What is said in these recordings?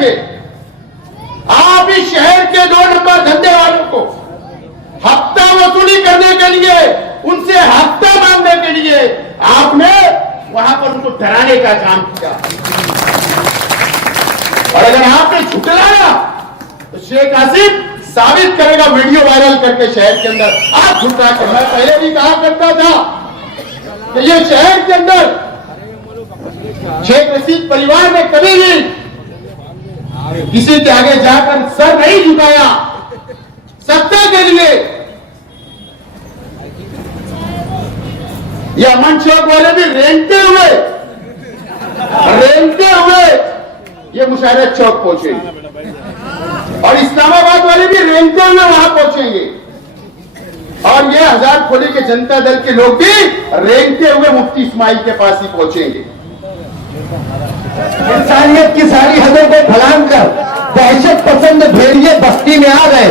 थे। आप इस शहर के 2 नंबर धंधे वालों को हफ्ता वसूली करने के लिए, उनसे हफ्ता मांगने के लिए आपने वहां पर उनको डराने का काम किया। और अगर आपने झुटलाया तो शेख हसीन साबित करेगा वीडियो वायरल करके शहर के अंदर आप झुटला कर। मैं पहले भी कहा करता था कि ये शहर के अंदर शेख रशीद परिवार ने कभी भी किसी के आगे जाकर सर नहीं झुकाया सत्ता के लिए। ये अमन चौक वाले भी रेंगते हुए ये मुशाहिद चौक पहुंचे और इस्लामाबाद वाले भी रेंगते हुए वहां पहुंचेंगे और ये आजाद खोली के जनता दल के लोग भी रेंगते हुए मुफ्ती इस्माइल के पास ही पहुंचेंगे। इंसानियत की सारी हदों को फलांग कर दहशत पसंद भेड़िए बस्ती में आ गए।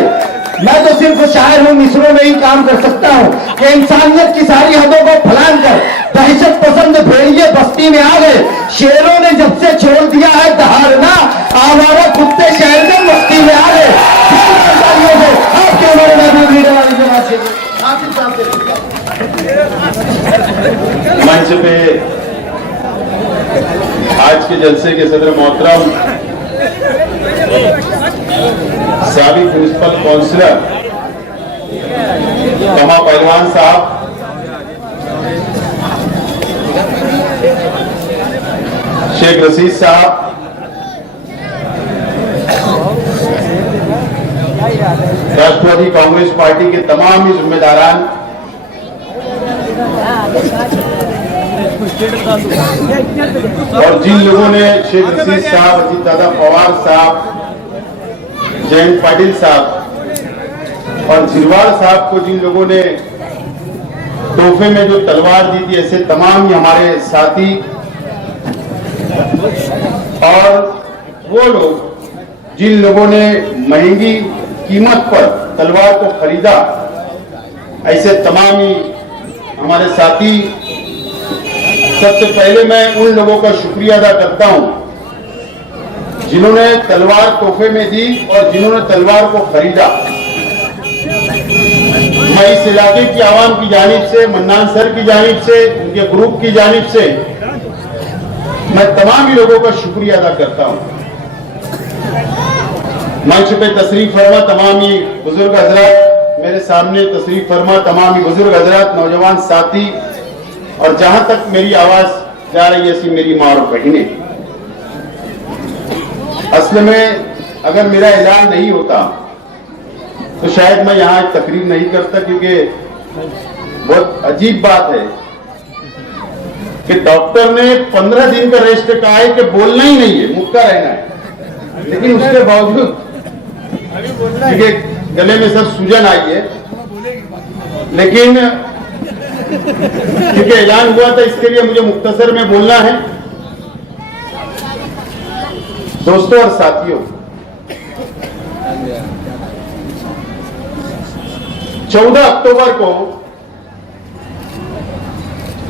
मैं तो सिर्फ शायर हूं, मिसरों में ही काम कर सकता हूं कि इंसानियत की सारी हदों को फलांग कर दहशत पसंद भेड़िए बस्ती में आ गए। शेरों ने जब से छोड़ दिया है दहाड़ना, आवारा कुत्ते शहर में मस्ती में आ गए। आपके मंच पे आज के जलसे के सदर मोहतरम साबिक म्युनिसिपल काउंसिलर कमा पहलवान साहब, शेख रशीद साहब, राष्ट्रवादी कांग्रेस पार्टी के तमाम ही जिम्मेदारान, और जिन लोगों ने शेख रशीद साहब, अजीत दादा पवार साहब, जयंत पाटिल साहब और झिरवाल साहब को जिन लोगों ने तोहफे में जो तलवार दी थी, ऐसे तमाम ही हमारे साथी और वो लोग जिन लोगों ने महंगी कीमत पर तलवार को खरीदा, ऐसे तमाम ही हमारे साथी। सबसे पहले मैं उन लोगों का शुक्रिया अदा करता हूं जिन्होंने तलवार तोहफे में दी और जिन्होंने तलवार को खरीदा। मैं इस इलाके की आवाम की जानिब से, मन्नान सर की जानिब से, उनके ग्रुप की जानिब से मैं तमाम ही लोगों का शुक्रिया अदा करता हूं। मंच पे तशरीफ फरमा तमाम ही बुजुर्ग हजरात, मेरे सामने तशरीफ फरमा तमाम ही बुजुर्ग हजरात, नौजवान साथी और जहां तक मेरी आवाज जा रही है ऐसी मेरी मां और बहनें। असल में अगर मेरा ऐलान नहीं होता तो शायद मैं यहां एक तकरीर नहीं करता, क्योंकि बहुत अजीब बात है कि डॉक्टर ने 15 दिन का रेस्ट कहा है कि बोलना ही नहीं है, मुक्का रहना है, लेकिन उसके बावजूद क्योंकि गले में सब सूजन आई है, लेकिन क्योंकि ऐलान हुआ था इसके लिए मुझे मुख्तसर में बोलना है। दोस्तों और साथियों, 14 अक्टूबर को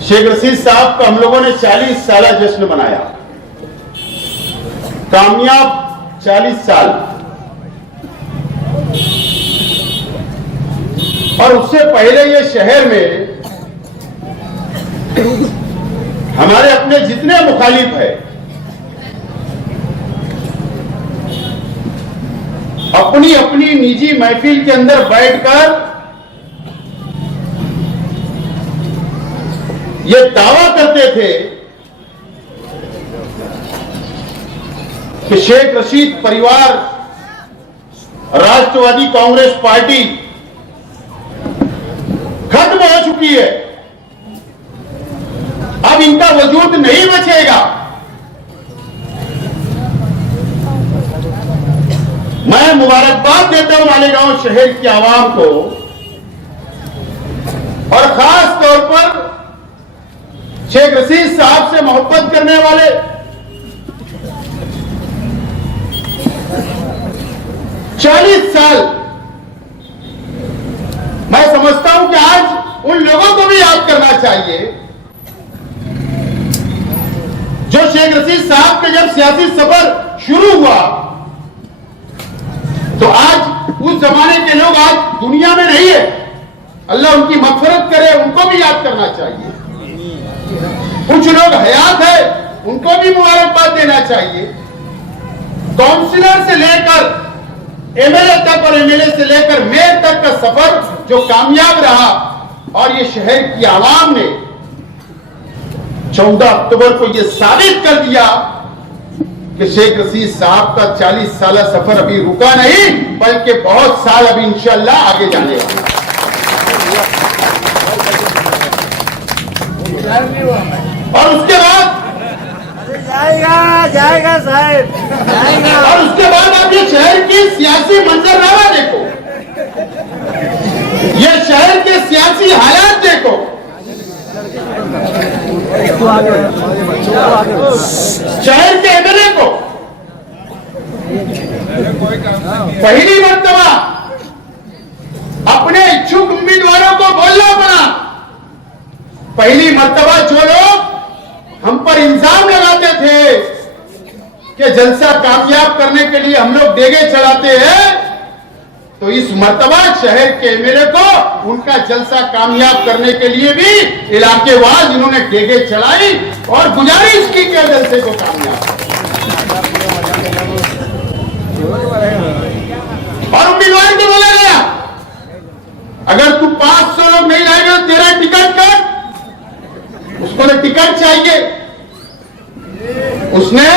शेख रशीद साहब का हम लोगों ने 40 साला जश्न मनाया, कामयाब 40 साल। और उससे पहले ये शहर में हमारे अपने जितने मुखालिफ है अपनी अपनी निजी महफिल के अंदर बैठकर ये दावा करते थे कि शेख रशीद परिवार, राष्ट्रवादी कांग्रेस पार्टी खत्म हो चुकी है, अब इनका वजूद नहीं बचेगा। मैं मुबारकबाद देता हूं मालेगांव शहर की आवाम को और खास तौर पर शेख रशीद साहब से मोहब्बत करने वाले, चालीस साल मैं समझता हूं कि आज उन लोगों को भी याद करना चाहिए जो शेख रशीद साहब के जब सियासी सफर शुरू हुआ तो आज उस जमाने के लोग आज दुनिया में नहीं है, अल्लाह उनकी मग़फ़िरत करे, उनको भी याद करना चाहिए। कुछ लोग हयात है, उनको भी मुबारकबाद देना चाहिए। काउंसिलर से लेकर एमएलए तक और एमएलए से लेकर मेयर तक का सफर जो कामयाब रहा, और ये शहर की आवाम ने 14 अक्टूबर को ये साबित कर दिया कि शेख रशीद साहब का 40 साल सफर अभी रुका नहीं, बल्कि बहुत साल अभी इंशाअल्लाह आगे जाने वाला। और उसके बाद जाएगा साहब, जाएगा। और उसके बाद आप ये शहर की सियासी मंजरनामा देखो, ये शहर के सियासी हालात देखो। शहर के एमएलए को पहली मर्तबा अपने इच्छुक उम्मीदवारों को बोलना पड़ा। पहली मर्तबा जो लोग हम पर इल्जाम लगाते थे कि जलसा कामयाब करने के लिए हम लोग डेगे चढ़ाते हैं, तो इस मर्तबा शहर के एमएलए को उनका जलसा कामयाब करने के लिए भी इलाकेवार इन्होंने डेगे चढ़ाई और गुजारिश की कि जलसे को कामयाब। और उम्मीदवार को बोला गया, अगर तू 500 लोग नहीं लाएगा तो तेरा टिकट कट। उसको तो टिकट चाहिए, उसने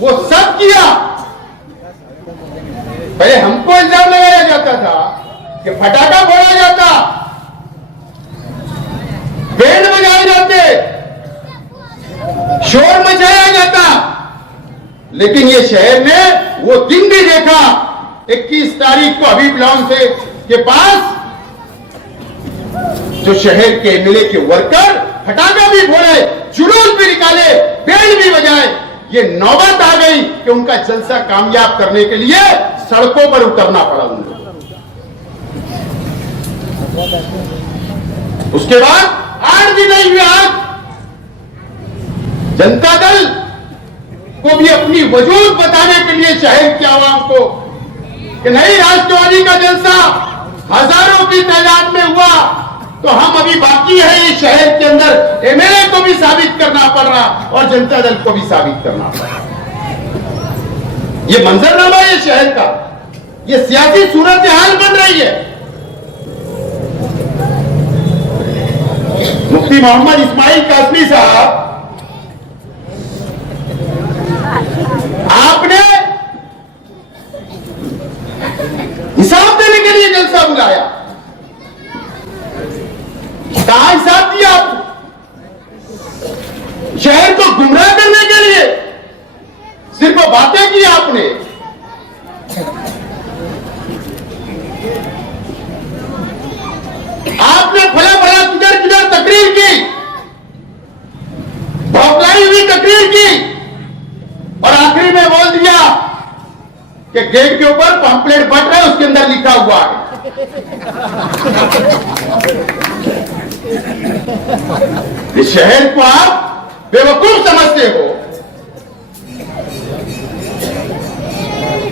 वो सब किया। पहले हमको इल्जाम लगाया जाता था कि फटाका फोड़ा जाता, बैंड बजाए जाते, शोर मचाया जाता, लेकिन ये शहर ने वो दिन भी देखा 21 तारीख को हबीब लॉन से के पास जो शहर के एमएलए के वर्कर फटाका भी फोड़े, जुलूस भी निकाले, बैंड भी बजाए। ये नौबत आ गई कि उनका जलसा कामयाब करने के लिए सड़कों पर उतरना पड़ा उनको। उसके बाद 8 दिन नहीं हुए, आज जनता दल को भी अपनी वजूद बताने के लिए शहर की आवाम को कि नहीं, राष्ट्रवादी का जलसा हजारों की तादाद में हुआ, तो हम अभी बाकी है इस शहर के अंदर एमएलए को भी साबित करना पड़ रहा और जनता दल को भी साबित करना पड़ रहा। ये मंजरनामा है शहर का, ये सियासी सूरत हाल बन रही है। मुफ्ती मोहम्मद इस्माइल कासमी साहब, आपने हिसाब देने के लिए जलसा बुलाया, कहा हिसाब दिया आपको? शहर को गुमराह करने के लिए सिर्फ बातें की आपने। आपने फला फला किधर किधर तकरीर की, बौखलाई हुई तकरीर की, और आखिरी में बोल दिया कि गेट के ऊपर पंपलेट बट रहा है, उसके अंदर लिखा हुआ है। इस शहर को आप बेवकूफ समझते हो।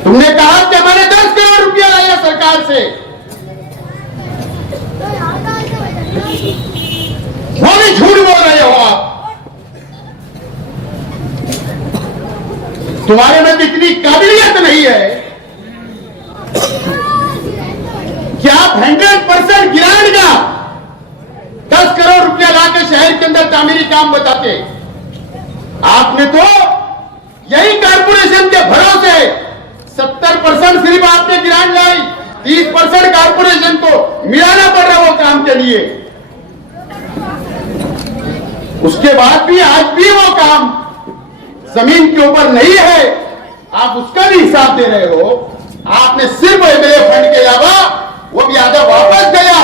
तुमने कहा कि मैंने 10 करोड़ रुपया लाया सरकार से, वो भी झूठ बोल रहे हो आप। तुम्हारे में इतनी काबिलियत नहीं है कि आप 100% गिरान का 10 करोड़ रुपया लाकर शहर के अंदर तामीरी काम बताते। आपने तो यही कारपोरेशन के भरोसे 70% सिर्फ आपने गिरान लाई, 30% कारपोरेशन को मिलाना पड़ रहा वो काम के लिए। उसके बाद भी आज भी वो काम जमीन के ऊपर नहीं है, आप उसका भी हिसाब दे रहे हो। आपने सिर्फ एमएलए फंड के अलावा वो भी आधा वापस गया,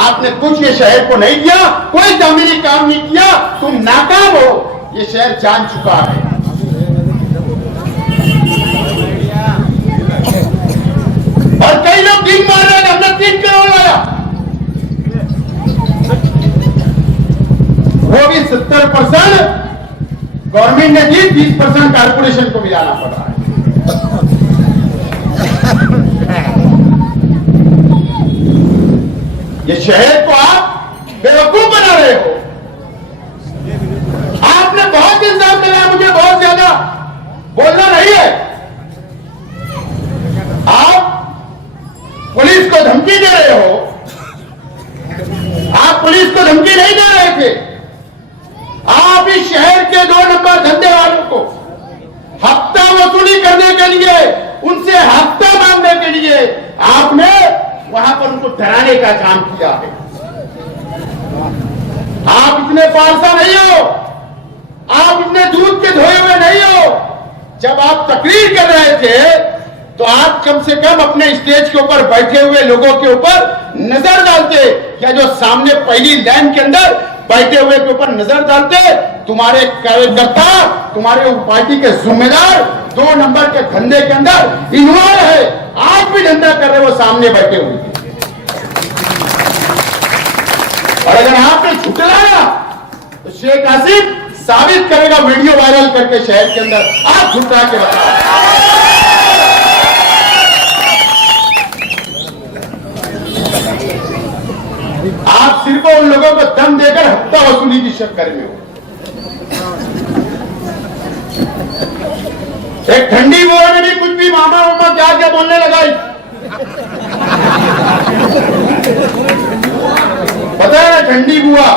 आपने कुछ ये शहर को नहीं दिया, कोई तामीरी काम नहीं किया, तुम नाकाम हो, ये शहर जान चुका है। और कई लोग दिन मार रहे हैं, हमने 3 करोड़ लाया, वो भी 70% गवर्नमेंट ने दी, 30% कारपोरेशन को मिलाना पड़ रहा है। ये शहर को आप बेवकूफ बना रहे हो। आपने बहुत इल्जाम लगाया, मुझे बहुत ज्यादा बोलना नहीं है। आप पुलिस को धमकी दे रहे हो। आप पुलिस को धमकी नहीं दे रहे थे। आप इस शहर के 2 नंबर धंधे वालों को हफ्ता वसूली करने के लिए, उनसे हफ्ता मांगने के लिए आपने वहां पर उनको डराने का काम किया है। आप इतने पारसा नहीं हो, आप इतने दूध के धोए हुए नहीं हो। जब आप तकरीर कर रहे थे तो आप कम से कम अपने स्टेज के ऊपर बैठे हुए लोगों के ऊपर नजर डालते, या जो सामने पहली लाइन के अंदर बैठे हुए के ऊपर नजर डालते। तुम्हारे कार्यकर्ता, तुम्हारे पार्टी के जिम्मेदार 2 नंबर के धंधे के अंदर इन्वॉल्व है। आज भी धंधा कर रहे हो, सामने बैठे हुए। और अगर आपने झुटलाया तो शेख आसिफ साबित करेगा, वीडियो वायरल करके शहर के अंदर आप झुटला के बताओ। आप सिर्फ उन लोगों को दम देकर हफ्ता वसूली की चक्कर में हो। एक ठंडी बुआ ने भी कुछ भी मामा मामा क्या क्या बोलने लगाई। पता है ना, ठंडी बुआ।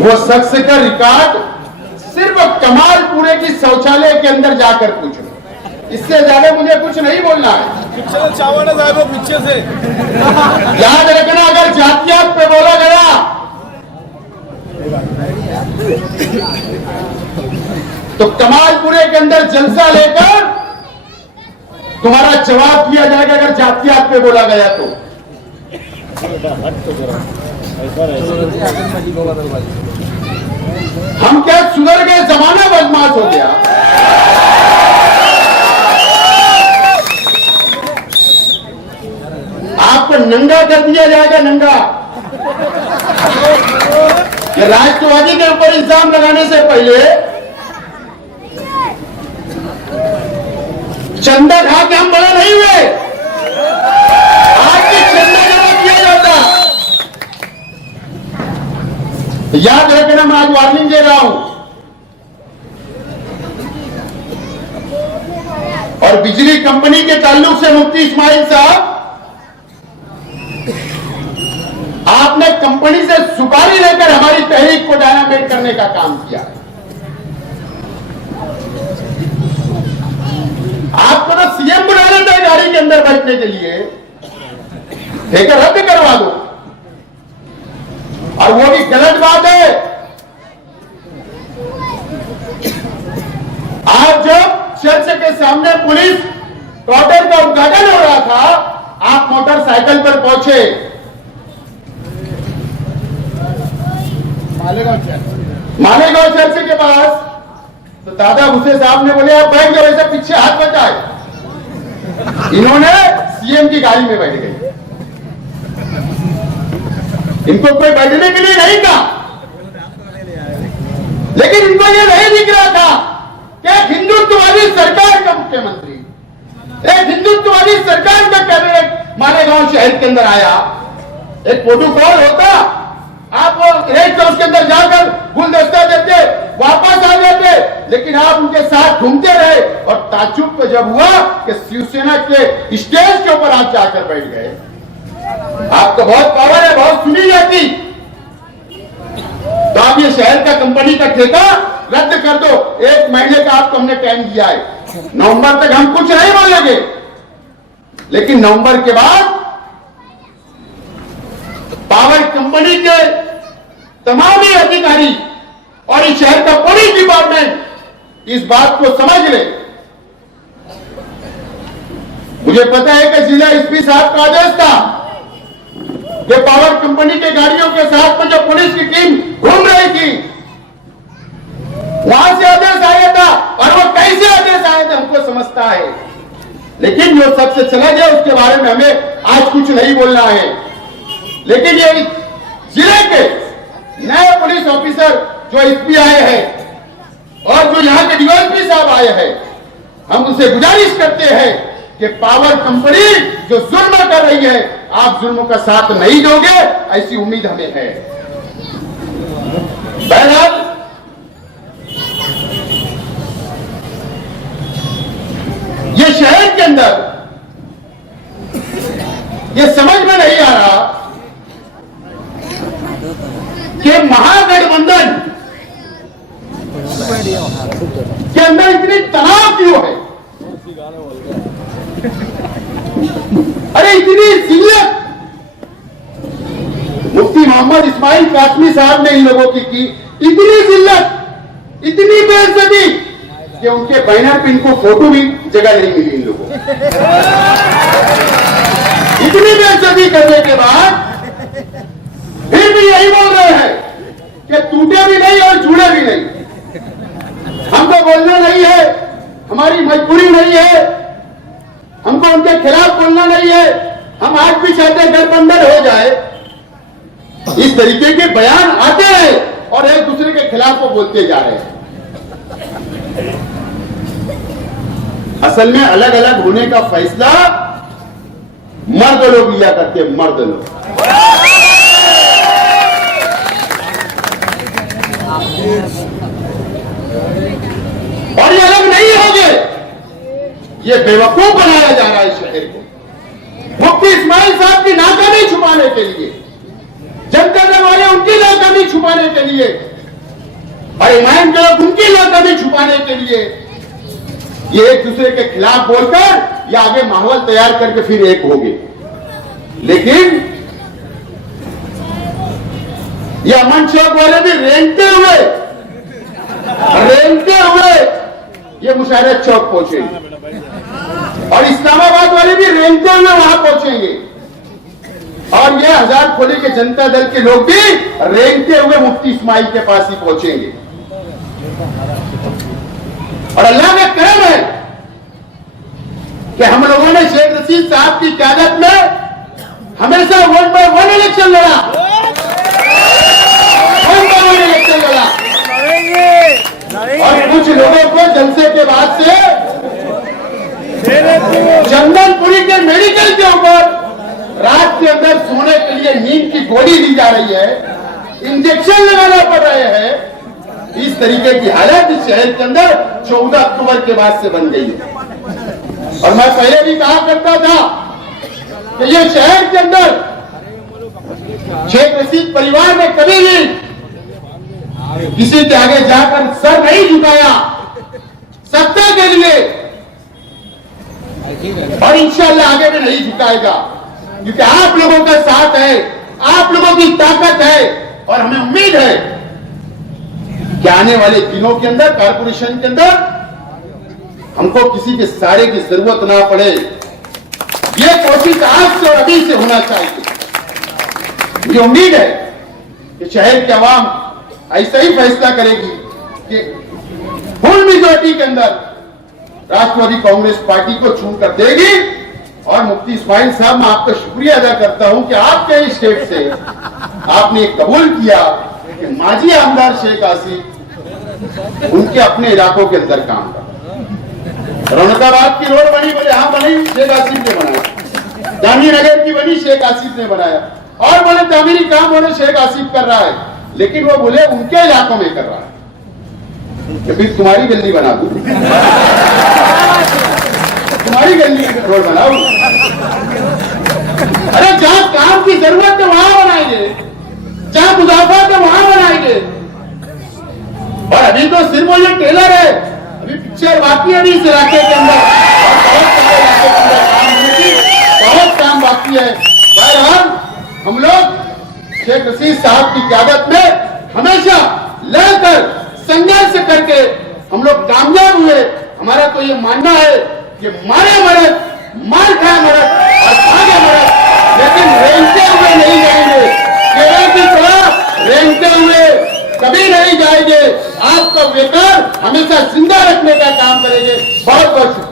वो शख्स का रिकॉर्ड सिर्फ कमालपुरे की शौचालय के अंदर जाकर पूछो। इससे ज्यादा मुझे कुछ नहीं बोलना है। पीछे से चावल है वो पीछे से याद रखना, अगर जातियात पे बोला गया तो कमालपुरे के अंदर जलसा लेकर तुम्हारा जवाब दिया जाएगा। अगर जातियात पे बोला गया तो हम क्या सुधर गए? जमाना बदमाश हो गया। आपको नंगा कर दिया जाएगा, नंगा। ये राष्ट्रवादी के ऊपर इल्जाम लगाने से पहले चंदा खा के हम बड़े नहीं हुए। आज भी चंदा जमा किया जाता। याद रखना, मैं आज वार्निंग दे रहा हूं। और बिजली कंपनी के ताल्लुक से मुफ्ती इस्माइल साहब, आपने कंपनी से सुपारी लेकर हमारी तहरीक को डायनामेट करने का काम किया। आपको तो सीएम बुला लेता है गाड़ी के अंदर बैठने के लिए, ठेका रद्द करवा दो। और वो भी गलत बात है। आज जब चर्च के सामने पुलिस क्वार्टर का उद्घाटन हो रहा था, आप मोटरसाइकिल पर पहुंचे मालेगांव चर्च के पास, तो दादा भूसे साहब ने बोले आप बैठ जाओ, ऐसा पीछे हाथ बचाए। इन्होंने सीएम की गाड़ी में बैठ गए। इनको कोई बैठने के लिए नहीं कहा, लेकिन इनको यह नहीं दिख रहा था कि एक हिंदुत्ववादी सरकार का मुख्यमंत्री, एक हिंदुत्ववादी सरकार का कैबिनेट मालेगांव शहर के अंदर आया। एक प्रोटोकॉल होता, आप रेड क्रॉस के अंदर जाकर गुलदस्ता देते, वापस आ जाते, लेकिन आप उनके साथ घूमते रहे। और ताज्जुब तो जब हुआ कि शिवसेना के स्टेज के ऊपर आप जाकर बैठ गए। आपको बहुत पावर है, बहुत सुनी जाती। तो आप ये शहर का कंपनी का ठेका रद्द कर दो। 1 महीने का आपको हमने टाइम दिया है। नवंबर तक हम कुछ नहीं बोलेंगे, लेकिन नवंबर के बाद पावर कंपनी के तमाम ही अधिकारी और इस शहर का पुलिस डिपार्टमेंट इस बात को समझ ले। मुझे पता है कि जिला एसपी साहब का आदेश था कि पावर कंपनी के गाड़ियों के साथ में जो पुलिस की टीम घूम रही थी, वहां से आदेश आया था। और वो कैसे आदेश आए थे हमको समझता है, लेकिन जो सबसे चला गया उसके बारे में हमें आज कुछ नहीं बोलना है। लेकिन ये जिले के नए पुलिस ऑफिसर जो एसपी आए हैं, साहब आए हैं, हम उनसे गुजारिश करते हैं कि पावर कंपनी जो जुल्म कर रही है, आप जुल्म का साथ नहीं दोगे, ऐसी उम्मीद हमें है। बहरहाल ये शहर के अंदर ये समझ में नहीं आ रहा कि महागठबंधन के अंदर इतनी तनाव क्यों है। अरे इतनी जिल्लत मुफ्ती मोहम्मद इस्माइल कासमी साहब ने इन लोगों की इतनी जिल्लत, इतनी बेइज्जती कि उनके बैनर पे इनको फोटो भी जगह नहीं मिली इन लोगों को। इतनी बेइज्जती करने के बाद फिर भी यही बोल रहे हैं कि टूटे भी नहीं और जुड़े भी नहीं। हमको बोलना नहीं है, हमारी मजबूरी नहीं है, हमको उनके खिलाफ बोलना नहीं है, हम आज भी चाहते हैं गठबंधन हो जाए। इस तरीके के बयान आते हैं और एक दूसरे के खिलाफ वो बोलते जा रहे हैं। असल में अलग अलग होने का फैसला मर्द लोग लिया करते हैं, मर्द लोग। और ये अलग नहीं होंगे, ये बेवकूफ बनाया जा रहा है शहर को, मुफ्ती इस्माइल साहब की नाकामी छुपाने के लिए, जनता दल वाले उनकी नाकामी छुपाने के लिए, और इमाम के लोग उनकी नाकामी छुपाने के लिए ये एक दूसरे के खिलाफ बोलकर या आगे माहौल तैयार करके फिर एक हो गए। लेकिन ये अमन चौक वाले भी रेंगते हुए ये मुशाहिद चौक पहुंचेंगे और इस्लामाबाद वाले भी रेंगते हुए वहां पहुंचेंगे और ये आजाद खोली के जनता दल के लोग भी रेंगते हुए मुफ्ती इस्माइल के पास ही पहुंचेंगे। और अल्लाह का करम है कि हम लोगों ने शेख रशीद साहब की क़यादत में हमेशा 1 by 1 इलेक्शन लड़ा, 1 by 1 इलेक्शन लड़ा। और कुछ लोगों को जलसे के बाद से चंदनपुरी के मेडिकल के ऊपर रात के अंदर सोने के लिए नींद की गोली दी जा रही है, इंजेक्शन लगाना पड़ रहे हैं। इस तरीके की हालत इस शहर के अंदर 14 अक्टूबर के बाद से बन गई है। और मैं पहले भी कहा करता था कि ये शहर के अंदर शेख रशीद परिवार ने कभी भी किसी के आगे जाकर सर नहीं झुकाया सत्ता के लिए, और इंशाअल्लाह आगे भी नहीं झुकाएगा, क्योंकि आप लोगों का साथ है, आप लोगों की ताकत है। और हमें उम्मीद है कि आने वाले दिनों के अंदर कारपोरेशन के अंदर हमको किसी के सहारे की जरूरत ना पड़े। ये कोशिश आज से और अभी से होना चाहिए। मुझे उम्मीद है कि शहर की आवाम ऐसा ही फैसला करेगी कि फुल मेजॉरिटी के अंदर राष्ट्रवादी कांग्रेस पार्टी को छूकर देगी। और मुफ्ती इस्माइल साहब, मैं आपका शुक्रिया अदा करता हूं कि आपके स्टेट से आपने कबूल किया कि माजी आमदार शेख आसिफ उनके अपने इलाकों के अंदर काम कर। रौनकाबाद की रोड बनी, बोले हाँ बनी, शेख आसिफ ने बनाया। जामी नगर की बनी, शेख आसिफ ने बनाया। और बोले तामीरी काम बोले शेख आसिफ कर रहा है, लेकिन वो बोले उनके इलाकों में कर रहा है कि फिर तुम्हारी गली बना दूं, तुम्हारी गली में रोड बनाओ। अरे जहां काम की जरूरत है वहां बनाएंगे, जहां मुनाफा है वहां बनाएंगे। और अभी तो सिर्फ वो ये टेलर है, अभी पिक्चर बाकी है इस इलाके के अंदर, बहुत काम बाकी है। बहरहाल हम लोग शेख रशीद साहब की क़यादत में हमेशा लड़कर संघर्ष करके हम लोग कामयाब हुए। हमारा तो ये मानना है कि मारे मरद, मार खाए मरद और भागे मरद, लेकिन रेंगते हुए नहीं जाएंगे। केरल की तरह रेंगते हुए कभी नहीं जाएंगे। आपका वेकार हमेशा जिंदा रखने का काम करेंगे। बहुत बहुत शुक्रिया।